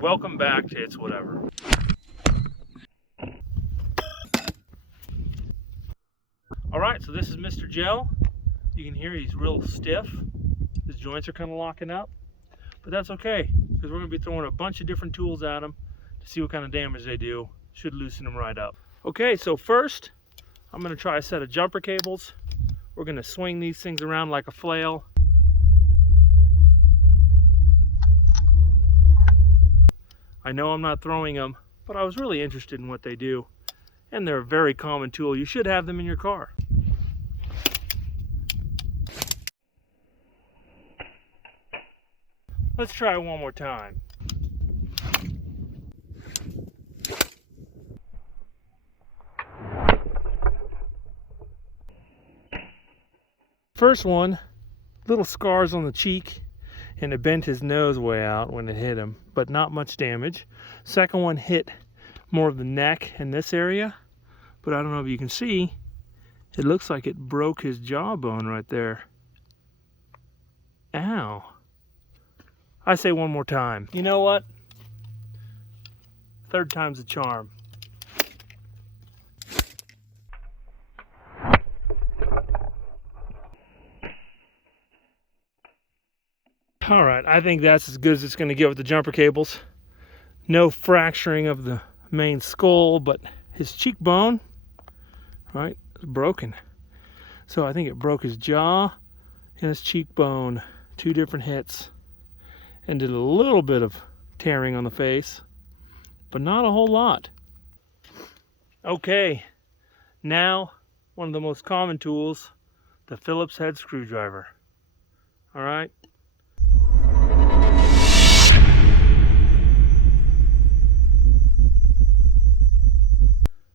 Welcome back to It's Whatever. Alright, so this is Mr. Gel. You can hear he's real stiff. His joints are kind of locking up. But that's okay, because we're going to be throwing a bunch of different tools at them to see what kind of damage they do. Should loosen them right up. Okay, so first, I'm going to try a set of jumper cables. We're going to swing these things around like a flail. I know I'm not throwing them, but I was really interested in what they do. And they're a very common tool. You should have them in your car. Let's try it one more time. First one, little scars on the cheek, and it bent his nose way out when it hit him, but not much damage. Second one hit more of the neck in this area, but I don't know if you can see, it looks like it broke his jawbone right there. Ow. I say one more time. You know what? Third time's a charm. All right, I think that's as good as it's going to get with the jumper cables. No fracturing of the main skull, but his cheekbone, right, is broken. So I think it broke his jaw and his cheekbone. Two different hits. And did a little bit of tearing on the face, but not a whole lot. Okay, now one of the most common tools, the Phillips head screwdriver. All right.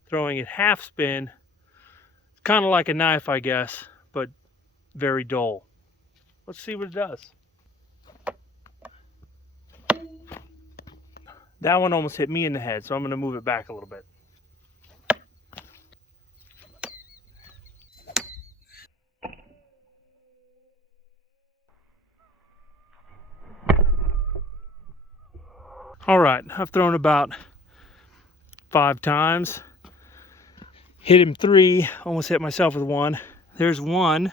Throwing it half spin, it's kind of like a knife, I guess, but very dull. Let's see what it does. That one almost hit me in the head, so I'm going to move it back a little bit. All right, I've thrown about 5 times. Hit him 3, almost hit myself with 1. There's 1.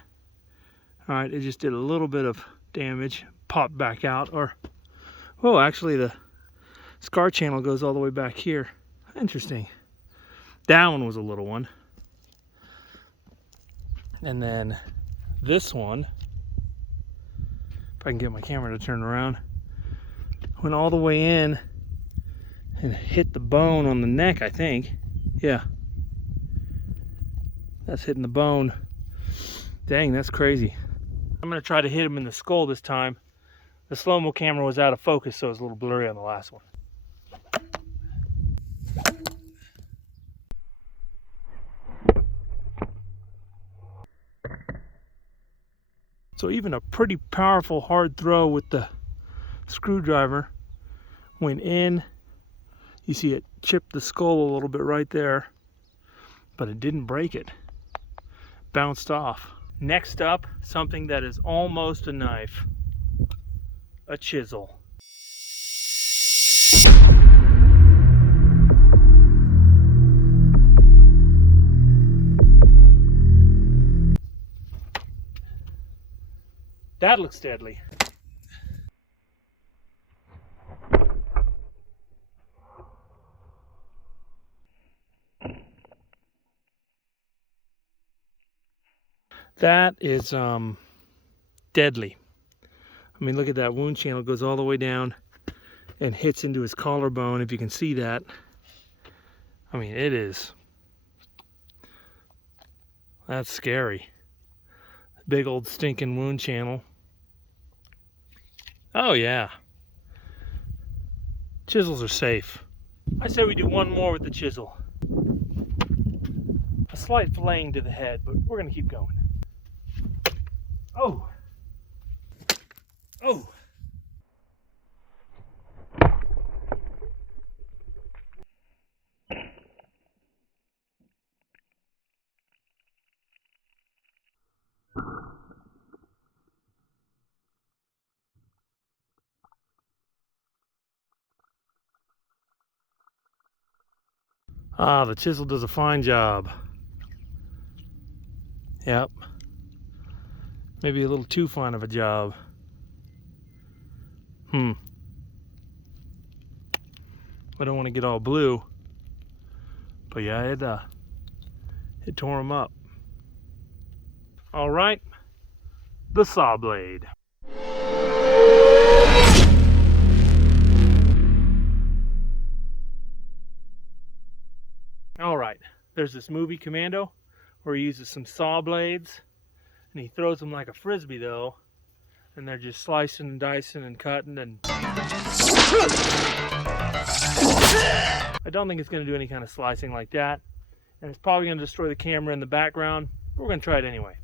All right, it just did a little bit of damage, popped back out, or, oh, actually the scar channel goes all the way back here. Interesting. That one was a little one. And then this one, if I can get my camera to turn around, went all the way in and hit the bone on the neck, I think. Yeah. That's hitting the bone. Dang, that's crazy. I'm going to try to hit him in the skull this time. The slow-mo camera was out of focus, so it was a little blurry on the last one. So even a pretty powerful hard throw with the screwdriver went in. You see it chipped the skull a little bit right there, but it didn't break it. Bounced off. Next up, something that is almost a knife. A chisel. That looks deadly. That is deadly. I mean, look at that wound channel, goes all the way down and hits into his collarbone, if you can see that. I mean, it is. That's scary. Big old stinking wound channel. Oh yeah. Chisels are safe. I say we do one more with the chisel. A slight flaying to the head, but we're gonna keep going. Oh. Oh. Ah, the chisel does a fine job. Yep. Maybe a little too fine of a job. I don't want to get all blue. But yeah, it tore him up. All right, the saw blade. All right, there's this movie Commando where he uses some saw blades and he throws them like a frisbee though, and they're just slicing and dicing and cutting, and I don't think it's going to do any kind of slicing like that, and it's probably going to destroy the camera in the background, but we're going to try it anyway.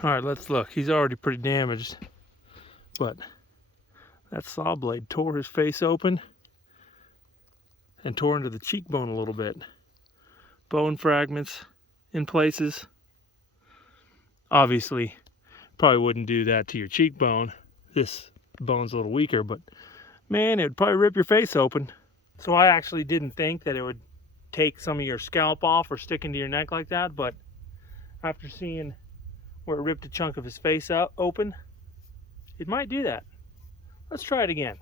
All right, let's look. He's already pretty damaged, but that saw blade tore his face open and tore into the cheekbone a little bit. Bone fragments in places. Obviously, probably wouldn't do that to your cheekbone. This bone's a little weaker, but man, it would probably rip your face open. So I actually didn't think that it would take some of your scalp off or stick into your neck like that, but after seeing where it ripped a chunk of his face out open, it might do that. Let's try it again.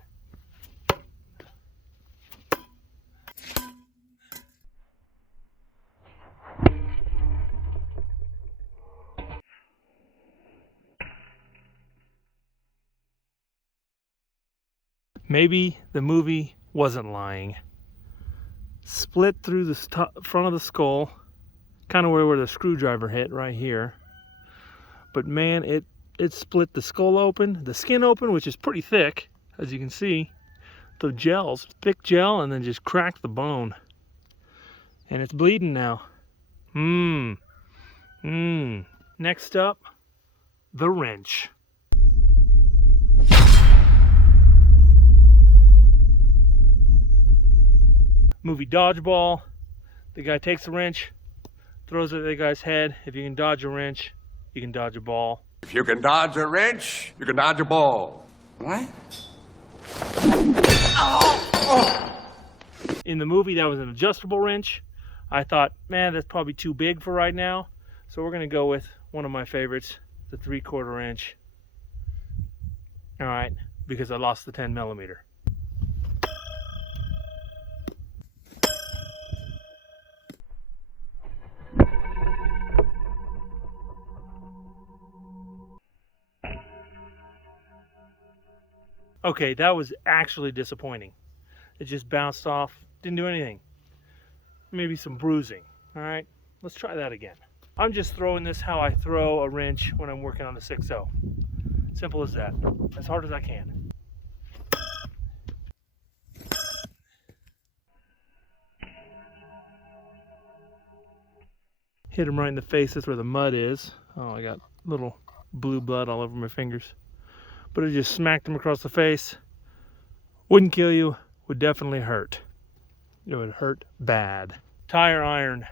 Maybe the movie wasn't lying. Split through the front of the skull, kind of where the screwdriver hit right here. But man, it split the skull open, the skin open, which is pretty thick, as you can see. The gel's thick gel, and then just cracked the bone. And it's bleeding now. Next up, the wrench. Movie Dodgeball. The guy takes a wrench, throws it at the guy's head. If you can dodge a wrench, you can dodge a ball. If you can dodge a wrench, you can dodge a ball. What? In the movie, that was an adjustable wrench. I thought, man, that's probably too big for right now. So we're going to go with one of my favorites, the 3/4 inch. All right, because I lost the 10 millimeter. Okay, that was actually disappointing. It just bounced off, didn't do anything. Maybe some bruising. All right, let's try that again. I'm just throwing this how I throw a wrench when I'm working on the 6.0. Simple as that, as hard as I can. Hit him right in the face, that's where the mud is. Oh, I got little blue blood all over my fingers. But it just smacked him across the face. Wouldn't kill you, would definitely hurt. It would hurt bad. Tire iron.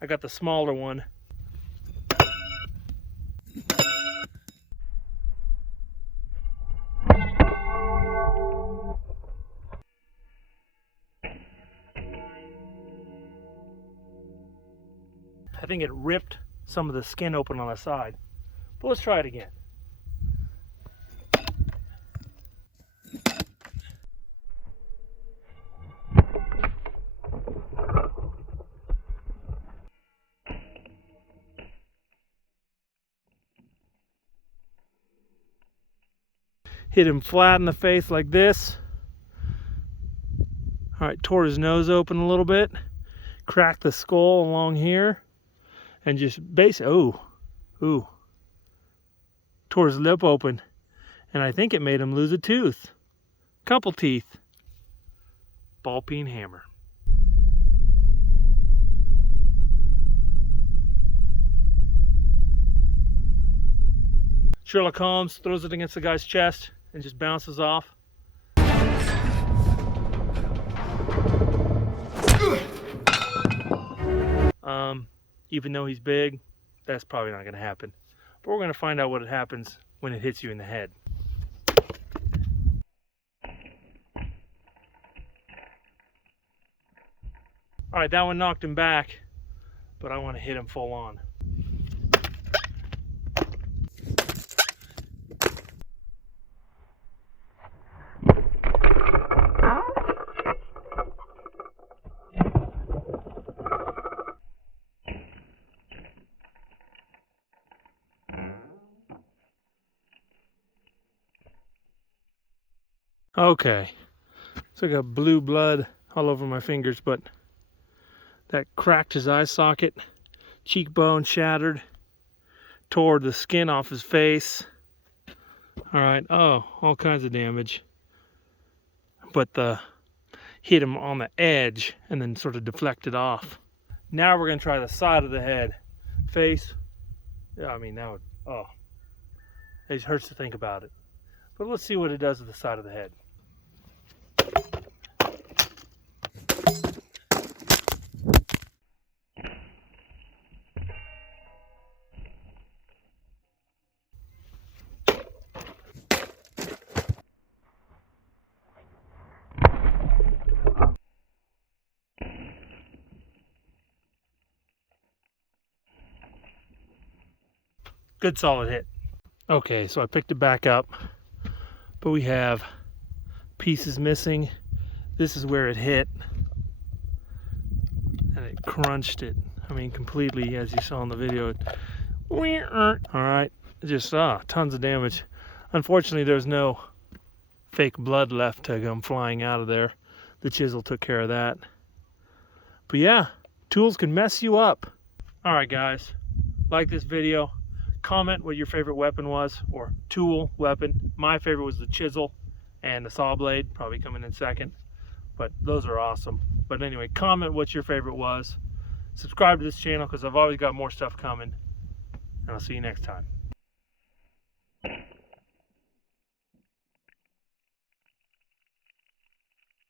I got the smaller one. I think it ripped some of the skin open on the side. But let's try it again. Hit him flat in the face like this. All right, tore his nose open a little bit. Cracked the skull along here. And just tore his lip open, and I think it made him lose a tooth, couple teeth. Ball peen hammer. Sherlock Holmes throws it against the guy's chest and just bounces off. Even though he's big, that's probably not going to happen. But we're going to find out what happens when it hits you in the head. All right, that one knocked him back, but I want to hit him full on. Okay, so I got blue blood all over my fingers, but that cracked his eye socket, cheekbone shattered, tore the skin off his face. All right, oh, all kinds of damage. But hit him on the edge and then sort of deflected off. Now we're gonna try the side of the head. Face, yeah, I mean, that would, oh, it just hurts to think about it. But let's see what it does to the side of the head. Good solid hit. Okay, so I picked it back up, but we have pieces missing. This is where it hit, and it crunched it. I mean, completely, as you saw in the video. All right, just tons of damage. Unfortunately, there's no fake blood left to come flying out of there. The chisel took care of that. But yeah, tools can mess you up. All right, guys, like this video. Comment what your favorite weapon was, or tool, weapon. My favorite was the chisel and the saw blade, probably coming in second, but those are awesome. But anyway, comment what your favorite was. Subscribe to this channel because I've always got more stuff coming, and I'll see you next time.